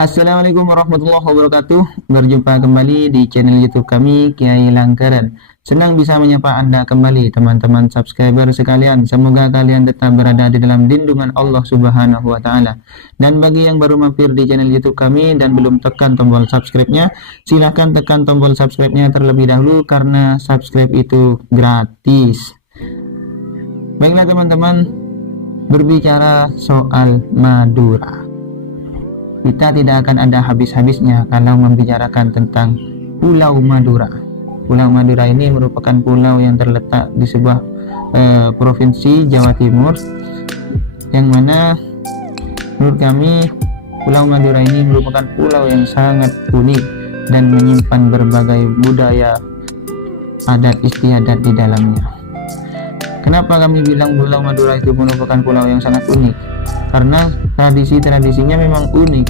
Assalamualaikum warahmatullahi wabarakatuh. Berjumpa kembali di channel YouTube kami, Kiai Langkeren. Senang bisa menyapa Anda kembali, teman-teman subscriber sekalian. Semoga kalian tetap berada di dalam lindungan Allah Subhanahu wa Ta'ala. Dan bagi yang baru mampir di channel YouTube kami dan belum tekan tombol subscribe-nya, silahkan tekan tombol subscribe-nya terlebih dahulu karena subscribe itu gratis. Baiklah teman-teman, berbicara soal Madura, kita tidak akan ada habis-habisnya kalau membicarakan tentang Pulau Madura. Pulau Madura ini merupakan pulau yang terletak di sebuah provinsi Jawa Timur, yang mana menurut kami Pulau Madura ini merupakan pulau yang sangat unik dan menyimpan berbagai budaya adat istiadat di dalamnya. Kenapa kami bilang Pulau Madura itu merupakan pulau yang sangat unik? Karena tradisi-tradisinya memang unik.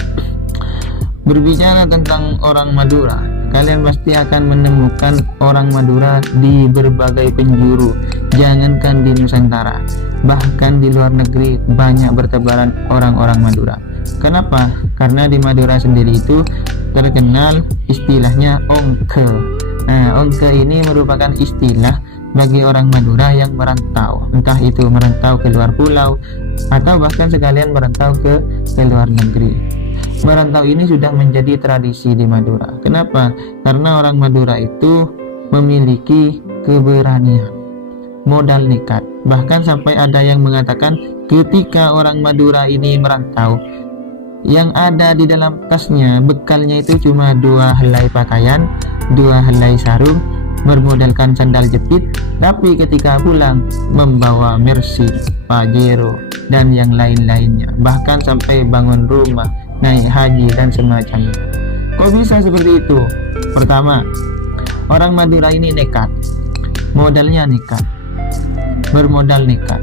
Berbicara tentang orang Madura, kalian pasti akan menemukan orang Madura di berbagai penjuru. Jangankan di Nusantara, bahkan di luar negeri banyak bertebaran orang-orang Madura. Kenapa? Karena di Madura sendiri itu terkenal istilahnya ongke. Nah, ongke ini merupakan istilah bagi orang Madura yang merantau, entah itu merantau ke luar pulau atau bahkan sekalian merantau ke luar negeri. Merantau ini sudah menjadi tradisi di Madura. Kenapa? Karena orang Madura itu memiliki keberanian, modal nekat. Bahkan sampai ada yang mengatakan ketika orang Madura ini merantau, yang ada di dalam tasnya, bekalnya itu cuma 2 helai pakaian, 2 helai sarung, bermodalkan sandal jepit, tapi ketika pulang membawa Mercy, Pajero, dan yang lain-lainnya, bahkan sampai bangun rumah, naik haji, dan semacamnya. Kok bisa seperti itu? Pertama, orang Madura ini nekat, modalnya nekat, bermodal nekat,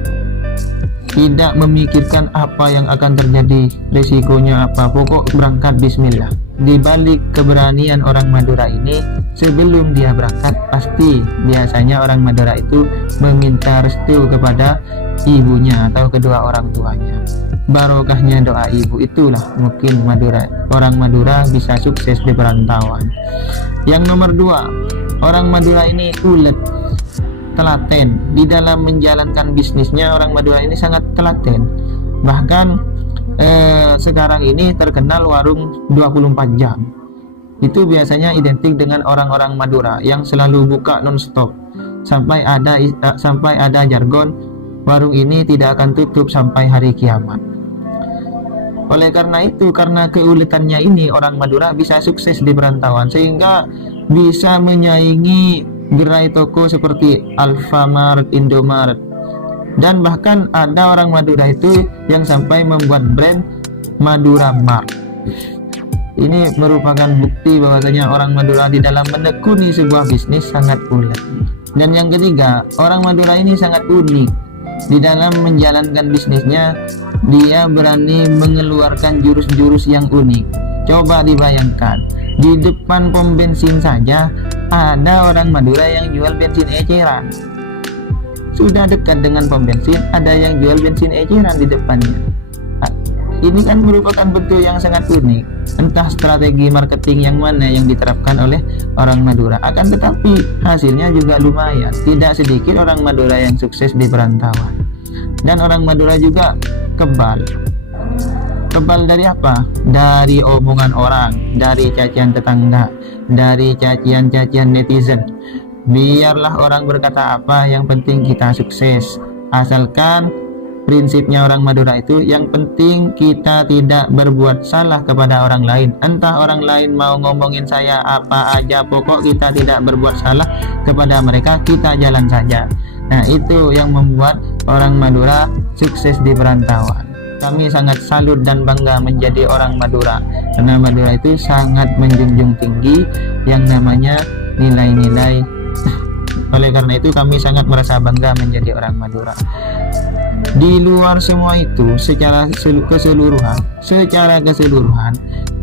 tidak memikirkan apa yang akan terjadi, resikonya apa, pokok berangkat bismillah. Di balik keberanian orang Madura ini, sebelum dia berangkat pasti biasanya orang Madura itu meminta restu kepada ibunya atau kedua orang tuanya. Barokahnya doa ibu itulah mungkin orang Madura bisa sukses di perantauan. Yang nomor 2, orang Madura ini ulet, telaten. Di dalam menjalankan bisnisnya orang Madura ini sangat telaten. Bahkan sekarang ini terkenal warung 24 jam. Itu biasanya identik dengan orang-orang Madura yang selalu buka non-stop. Sampai ada jargon warung ini tidak akan tutup sampai hari kiamat. Oleh karena itu, karena keuletannya ini, orang Madura bisa sukses di perantauan sehingga bisa menyaingi gerai toko seperti Alfamart, Indomaret. Dan bahkan ada orang Madura itu yang sampai membuat brand Madura Mart. Ini merupakan bukti bahwasanya orang Madura di dalam menekuni sebuah bisnis sangat ulet. Dan yang ketiga, orang Madura ini sangat unik. Di dalam menjalankan bisnisnya, dia berani mengeluarkan jurus-jurus yang unik. Coba dibayangkan, di depan pom bensin saja ada orang Madura yang jual bensin eceran. Sudah dekat dengan pom bensin, ada yang jual bensin eceran di depannya. Ini kan merupakan bentuk yang sangat unik. Entah strategi marketing yang mana yang diterapkan oleh orang Madura, akan tetapi hasilnya juga lumayan. Tidak sedikit orang Madura yang sukses di perantauan. Dan orang Madura juga kebal. Kebal dari apa? Dari omongan orang, dari cacian tetangga, dari cacian-cacian netizen. Biarlah orang berkata apa, yang penting kita sukses. Asalkan prinsipnya orang Madura itu, yang penting kita tidak berbuat salah kepada orang lain. Entah orang lain mau ngomongin saya apa aja, pokok kita tidak berbuat salah kepada mereka, kita jalan saja. Nah, itu yang membuat orang Madura sukses di perantauan. Kami sangat salut dan bangga menjadi orang Madura, karena Madura itu sangat menjunjung tinggi yang namanya nilai-nilai. Oleh karena itu kami sangat merasa bangga menjadi orang Madura. Di luar semua itu, secara keseluruhan,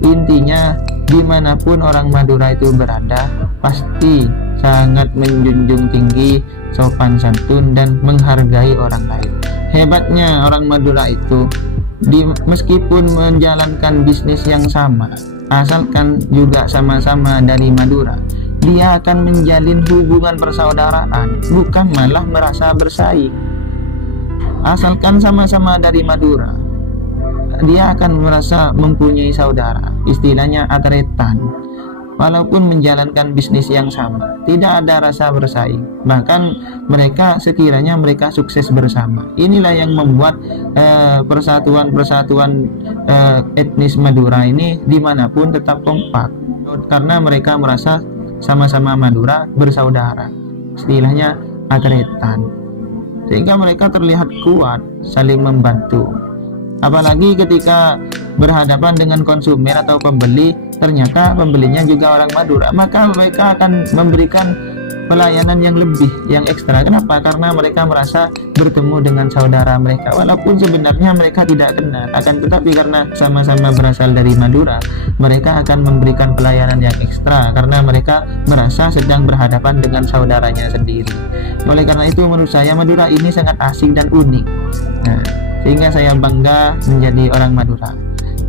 intinya dimanapun orang Madura itu berada, pasti sangat menjunjung tinggi sopan santun dan menghargai orang lain. Hebatnya orang Madura itu meskipun menjalankan bisnis yang sama, asalkan juga sama-sama dari Madura, dia akan menjalin hubungan persaudaraan, bukan malah merasa bersaing. Asalkan sama-sama dari Madura, dia akan merasa mempunyai saudara, istilahnya atretan. Walaupun menjalankan bisnis yang sama, tidak ada rasa bersaing. Bahkan mereka sekiranya mereka sukses bersama. Inilah yang membuat persatuan-persatuan etnis Madura ini dimanapun tetap kompak, karena mereka merasa sama-sama Madura bersaudara, istilahnya atretan, sehingga mereka terlihat kuat, saling membantu. Apalagi ketika berhadapan dengan konsumen atau pembeli, ternyata pembelinya juga orang Madura, maka mereka akan memberikan pelayanan yang lebih, yang ekstra. Kenapa? Karena mereka merasa bertemu dengan saudara mereka, walaupun sebenarnya mereka tidak kenal. Akan tetapi karena sama-sama berasal dari Madura, mereka akan memberikan pelayanan yang ekstra, karena mereka merasa sedang berhadapan dengan saudaranya sendiri. Oleh karena itu, menurut saya Madura ini sangat asing dan unik. Nah, sehingga saya bangga menjadi orang Madura.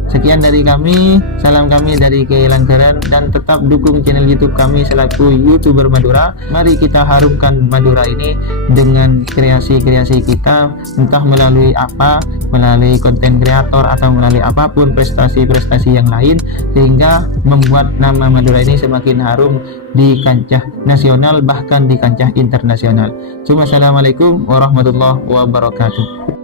Sekian dari kami, salam kami dari Kiai Langgaran, dan tetap dukung channel YouTube kami selaku YouTuber Madura. Mari kita harumkan Madura ini dengan kreasi-kreasi kita, entah melalui apa, melalui konten kreator atau melalui apapun prestasi-prestasi yang lain, sehingga membuat nama Madura ini semakin harum di kancah nasional, bahkan di kancah internasional. Assalamualaikum warahmatullahi wabarakatuh.